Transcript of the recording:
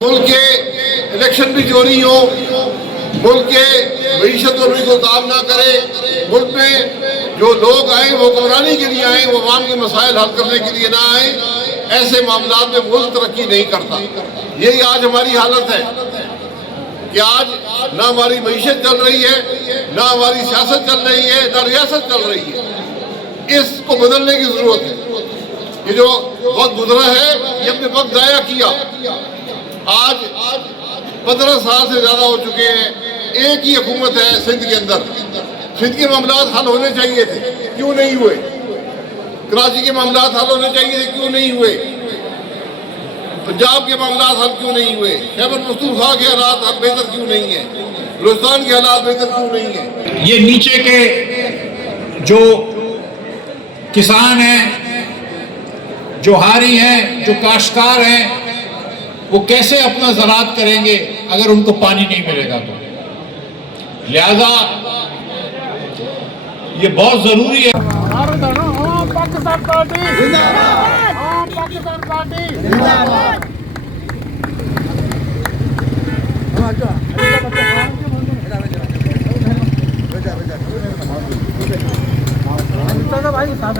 मुल्क के इलेक्शन भी चोरी हो, मुल्क के मीशत और को काम ना करे, मुल्क में जो लोग आए वो हुक्मरानी के लिए आए, वो अवाम के मसाइल हल करने के लिए ना आए, ऐसे मामला में मुल्क तरक्की नहीं करता। यही आज हमारी हालत है कि आज ना हमारी मीशत चल रही है, ना हमारी सियासत चल रही है, ना रियासत चल रही है। इसको बदलने की जरूरत है। ये जो वक्त गुजरा है ये अपने वक्त जाया किया। आज 15 साल से ज्यादा हो चुके हैं। एक ही हुकूमत है सिंध के अंदर। सिंध के मामला हल होने चाहिए थे, क्यों नहीं हुए? कराची के मामला हल होने चाहिए थे, क्यों नहीं हुए? पंजाब के मामला हल क्यों नहीं हुए? खैबर पख्तूनख्वा के हालात बेहतर क्यों नहीं है? बलूचिस्तान के हालात बेहतर क्यों नहीं है? ये नीचे के जो किसान हैं, जो हारी हैं, जो काश्तकार हैं, वो कैसे अपना ज़राअत करेंगे अगर उनको पानी नहीं मिलेगा? तो लिहाजा ये बहुत जरूरी है। पाकिस्तान पार्टी जिंदाबाद, पाकिस्तान पार्टी जिंदाबाद। भाई साहब